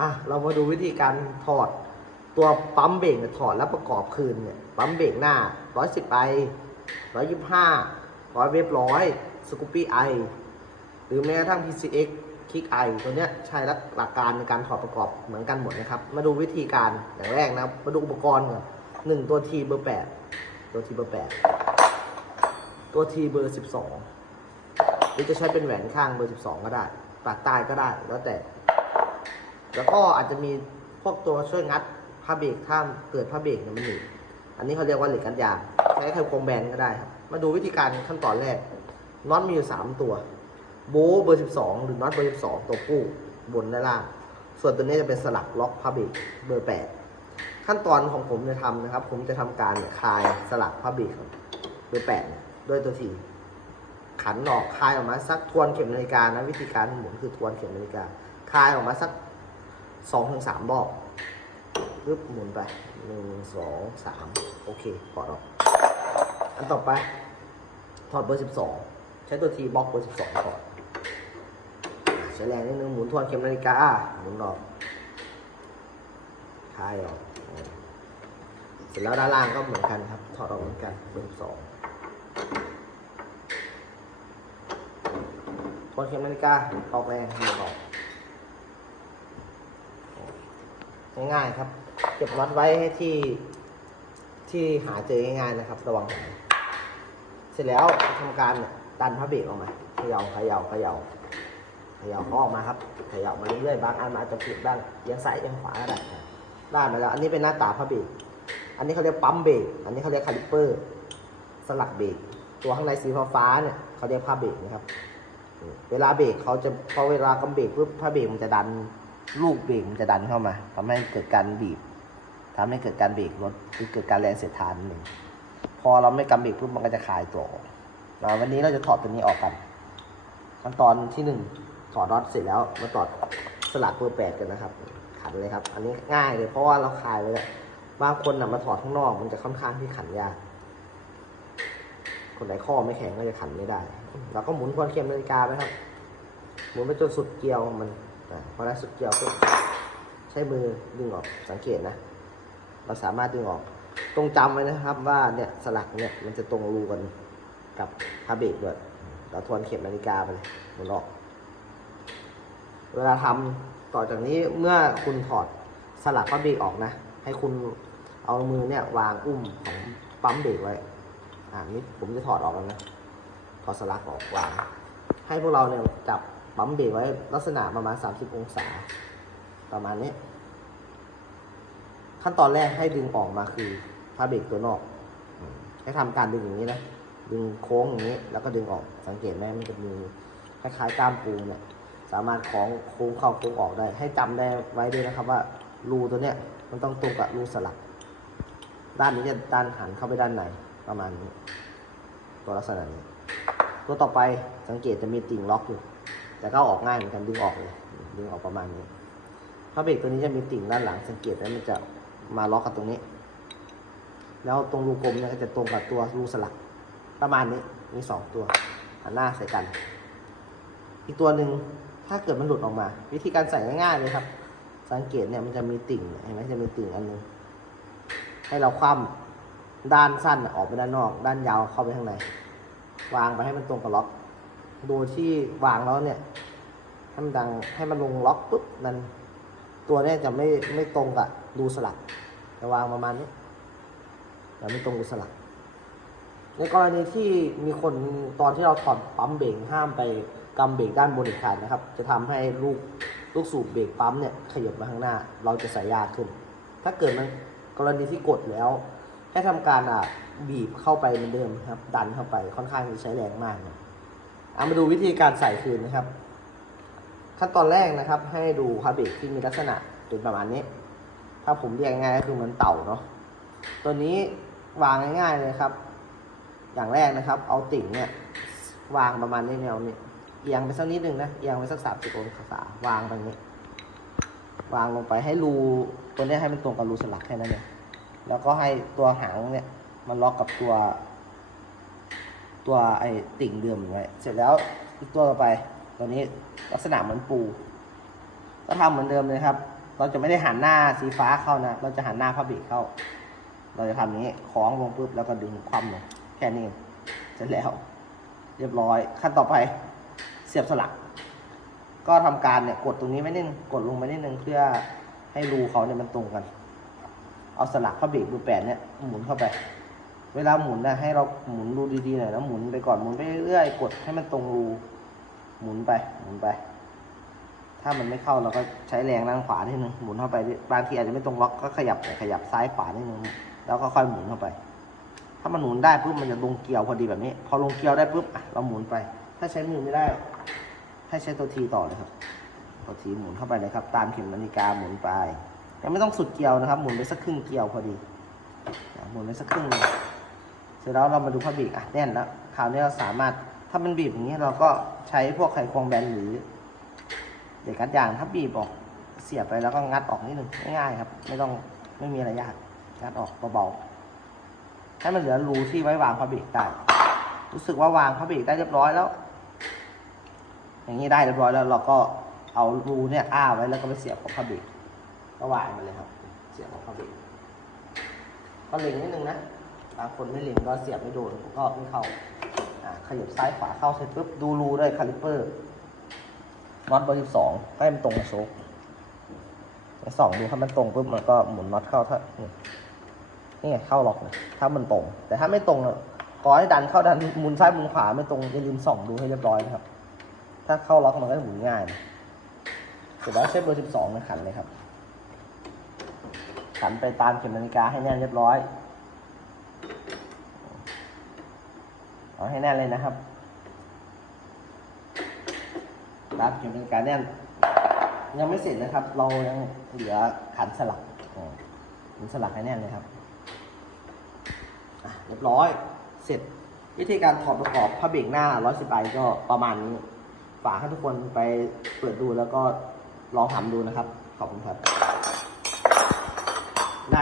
อะเรามาดูวิธีการถอดตัวปั๊มเบรกถอดแล้วประกอบคืนเนี่ยปั๊มเบรกหน้า 110ไอ125ร้อยเวฟร้อยสกูปปี้ไอหรือแม้กระทั่ง PCX คลิกไอตัวเนี้ยใช้หลักการในการถอดประกอบเหมือนกันหมดนะครับ มาดูวิธีการอย่างแรกนะมาดูอุปกรณ์ก่อนหนึ่งตัว T เบอร์8ตัว T เบอร์8ตัว T เบอร์12หรือจะใช้เป็นแหวนข้างเบอร์12ก็ได้ปากใต้ก็ได้แล้วแต่ แล้วก็อาจจะมีพวกตัวช่วยงัดผ้าเบรกถ้าเกิดผ้าเบรกเนี่ยมันหนีบอันนี้เขาเรียกว่าเหล็กกัดยางใช้ไขควงแบนก็ได้ครับ มาดูวิธีการขั้นตอนแรกน็อตมีอยู่ 3 ตัว โบว์เบอร์ 12 หรือน็อตเบอร์ 12 ตัวผู้บนและล่าง ส่วนตัวนี้จะเป็นสลักล็อกผ้าเบรกเบอร์ 8 ขั้นตอนของผมจะทำนะครับ ผมจะทำการคลายสลักผ้าเบรกเบอร์ 8 ด้วยตัวทีขันออกคลายออกมาสักทวนเข็มนาฬิกานะวิธีการหมุนคือทวนเข็มนาฬิกาคลายออกมาสัก สองถึงสามรอบปึ๊บหมุนไปหนึ่งสองสามโอเคถอดออกอันต่อไปถอดเบอร์สิบสองใช้ตัวทีบล็อกเบอร์สิบสองก่อนใช้แรงนิดนึงหมุนทวนเข็มนาฬิกาหมุนออกคลายออกเสร็จแล้วด้านล่างก็เหมือนกันครับ ถอดออกเหมือนกันเบอร์สิบสองทวนเข็มนาฬิกาออกแรงหมือออก ง่ายๆครับ เก็บน็อตไว้ให้ที่ที่หาเจอง่ายๆนะครับ ระวัง เสร็จแล้วทำการดันพระเบรกออกมาเขย่าเขย่าเขย่าเขย่าเขาออกมาครับเขย่ามาเรื่อยๆบางอันมันอาจจะผิดบ้างเอียงซ้ายเอียงขวาก็ได้ได้มาแล้ว อันนี้เป็นหน้าตาพระเบรกอันนี้เขาเรียกปั๊มเบรกอันนี้เขาเรียกคาลิปเปอร์ สลักเบรกตัวข้างในสีฟ้าเนี่ยเขาเรียกผ้าเบรกนะครับ เวลาเบรกเขาจะพอเวลากำเบรกปุ๊บถ้าเบรกมันจะดัน ลูกเบรกมันจะดันเข้ามาทำให้เกิดการบีบทำให้เกิดการเบรกรถคือเกิดการแรงเสียดทานหนึ่งพอเราไม่กำเบรกปุ๊บมันก็จะคลายตัวอวันนี้เราจะถอดตัวนี้ออกกันขั้นตอนที่หนึ่งถอดน็อตเสร็จแล้วมาถอดสลักเบอร์แปดกันนะครับ ขันเลยครับ อันนี้ง่ายเลยเพราะว่าเราคลายไว้แล้วบางคนนะมาถอดข้างนอกมันจะค่อนข้างที่ขันยากคนไหนข้อไม่แข็งก็จะขันไม่ได้เราก็หมุนทวนเข็มนาฬิกาไปครับ หมุนไปจนสุดเกลียวมัน พอได้สุดเกลียวก็ใช้มือดึงออกสังเกตนะ เราสามารถดึงออก ตรงจำไว้นะครับว่าเนี่ยสลักเนี่ยมันจะตรงรูกันกับพาเบรกด้วยเราทวนเข็มนาฬิกาไปเลยหมุนออก เวลาทำต่อจากนี้เมื่อคุณถอดสลักพาเบรกออกนะ ให้คุณเอามือเนี่ยวางอุ้มของปั๊มเบรกไว้ อ่านี่ผมจะถอดออกแล้วนะถอดสลักออกวางให้พวกเราเนี่ยจับ ปั๊มเบรกไว้ลักษณะประมาณ 30 องศา ประมาณนี้ ขั้นตอนแรกให้ดึงออกมาคือผ้าเบรกตัวนอก ให้ทำการดึงอย่างนี้นะ ดึงโค้งอย่างนี้ แล้วก็ดึงออก สังเกตไหมมันจะมีคล้ายๆกล้ามปูเนี่ย สามารถคล้องโค้งเข้าโค้งออกได้ ให้จำได้ไว้ด้วยนะครับว่ารูตัวเนี้ยมันต้องตรงกับรูสลัก ด้านนี้จะด้านหันเข้าไปด้านในประมาณนี้ ตัวลักษณะนี้ ตัวต่อไปสังเกตจะมีติ่งล็อกอยู่ แต่ก็ออกง่ายเหมือนกันดึงออกเลยดึงออกประมาณนี้พระเบรกตัวนี้จะมีติ่งด้านหลังสังเกตแล้วมันจะมาล็อกกับตรงนี้ แล้วตรงรูกลมเนี่ยก็จะตรงกับตัวรูสลักประมาณนี้มีสองตัวหันหน้าใส่กัน อีกตัวหนึ่งถ้าเกิดมันหลุดออกมา วิธีการใส่ง่ายๆเลยครับ สังเกตเนี่ยมันจะมีติ่งเห็นไหมจะมีติ่งอันหนึงให้เราคว่ำด้านสั้นออกไปด้านนอก ด้านยาวเข้าไปข้างใน วางไปให้มันตรงกับล็อก ดยที่วางแล้วเนี่ยให้มันดังให้มันลงล็อกปุ๊บมันตัวเนี้จะไม่ไม่ตรงกับรูสลักจะวางประมาณนี้แต่ไม่ตรงรูสลัก ในกรณีที่มีคนตอนที่เราถอดปั๊มเบรกห้ามไปกำเบรกด้านบนอีกขาดนะครับ จะทำให้ลูกลูกสูบเบรกปั๊มเนี่ยขยับมาข้างหน้า เราจะใส่ยากขึ้น ถ้าเกิดมันกรณีที่กดแล้วให้ทำการอะบีบเข้าไปเหมือนเดิมครับ ดันเข้าไปค่อนข้างจะใช้แรงมากนะ เอามาดูวิธีการใส่คืนนะครับ ขั้นตอนแรกนะครับ ให้ดูพาเบรกที่มีลักษณะเป็นประมาณนี้ ถ้าผมเรียกง่ายก็คือมันเต่าเนาะตัวนี้วางง่ายๆเลยครับ อย่างแรกนะครับ เอาติ่งเนี่ยวางประมาณนี้แนวนี้เอียงไปสักนิดนึงนะเอียงไปสักสามสิบองศาวางตรงนี้วางลงไปให้รูตัวนี้ให้มันตรงกับรูสลักแค่นั้นเองแล้วก็ให้ตัวหางเนี่ยมันล็อกกับตัว ตัวไอ้ติ่งเดิมไว้เสร็จแล้วอีกตัวต่อไปตัวนี้ลักษณะเหมือนปู ก็ทำเหมือนเดิมเลยครับ เราจะไม่ได้หันหน้าสีฟ้าเข้านะ เราจะหันหน้าพระเบรกเข้า เราจะทำอย่านี้คล้องลงปุ๊บแล้วก็ดึงคว่ำลงแค่นี้เสร็จแล้ว เรียบร้อย ขั้นต่อไปเสียบสลัก ก็ทำการเนี่ยกดตรงนี้ไว้นิดนึงกดลงไปนิดนึงเพื่อให้รูเขาเนี่ยมันตรงกัน เอาสลักพระเบรกมือแปดเนี่ยหมุนเข้าไป เวลาหมุนนะให้เราหมุนรูดีๆหน่อยแล้วหมุนไปก่อนหมุนไปเรื่อยๆกดให้มันตรงรู หมุนไปหมุนไป ถ้ามันไม่เข้าเราก็ใช้แรงด้านขวานิดนึงหมุนเข้าไปบางทีอาจจะไม่ตรงล็อกก็ขยับขยับซ้ายขวานิดนึงแล้วก็ค่อยหมุนเข้าไป ถ้ามันหมุนได้ปุ๊บมันจะลงเกลียวพอดีแบบนี้ พอลงเกลียวได้ปุ๊บเราหมุนไป ถ้าใช้มือไม่ได้ ให้ใช้ตัวทีต่อเลยครับ ตัวทีหมุนเข้าไปเลยครับ ตามเข็มนาฬิกาหมุนไปยังไม่ต้องสุดเกลียวนะครับ หมุนไปสักครึ่งเกลียวพอดีหมุนไปสักครึ่ง สร็จแล้วเรามาดูผ้าบีบอะแน่นแล้วคราวนี้เราสามารถถ้ามันบีบอย่างนี้เราก็ใช้พวกไขควงแบนหรือเด็กกัดยางถ้าบีบออกเสียบไปแล้วก็งัดออกนิดนึงง่ายๆครับ ไม่ต้องไม่มีอะไรยากงัดออกเบาๆให้มันเหลือรูที่ไว้วางพระเบรกได้รู้สึกว่าวางพระเบรกได้เรียบร้อยแล้ว อย่างนี้ได้เรียบร้อยแล้วเราก็เอารูเนี่ยอ้าไว้แล้วก็ไปเสียบกับพระเบรกก็วางมันเลยครับ เสียบกับพระเบรกก็เล็งนิดนึงนะ บางคนไม่เล็งก็เสียบไม่โดนก็ไม่เข้าขยับซ้ายขวาเข้าเสร็จปุ๊บดูรูด้วยคาลิปเปอร์น็อตเบอร์สิบสองให้มันตรงโชคสองดูถ้ามันตรงปุ๊บมันก็หมุนน็อตเข้าถ้านี่นี่ไงเข้าล็อกเลยถ้ามันตรง แต่ถ้าไม่ตรงเนี่ยก่อให้ดันเข้าดันหมุนซ้ายหมุนขวาไม่ตรงอย่าลืมส่องดูให้เรียบร้อยนะครับ ถ้าเข้าล็อกมันก็หมุนง่ายเสร็จแล้วใช้เบอร์สิบสองในขันเลยครับขันไปตามเข็มนาฬิกาให้แน่นเรียบร้อย เอาให้แน่นเลยนะครับตามเข็นการแน่น ยังไม่เสร็จนะครับ เรายังเหลือขันสลักอืมขันสลักให้แน่นเลยครับเรียบร้อยเสร็จวิธีการถอดประกอบผ้าเบรกหน้า110ใบก็ประมาณนี้ ฝากให้ทุกคนไปเปิดดูแล้วก็ลองทำดูนะครับ ขอบคุณครับ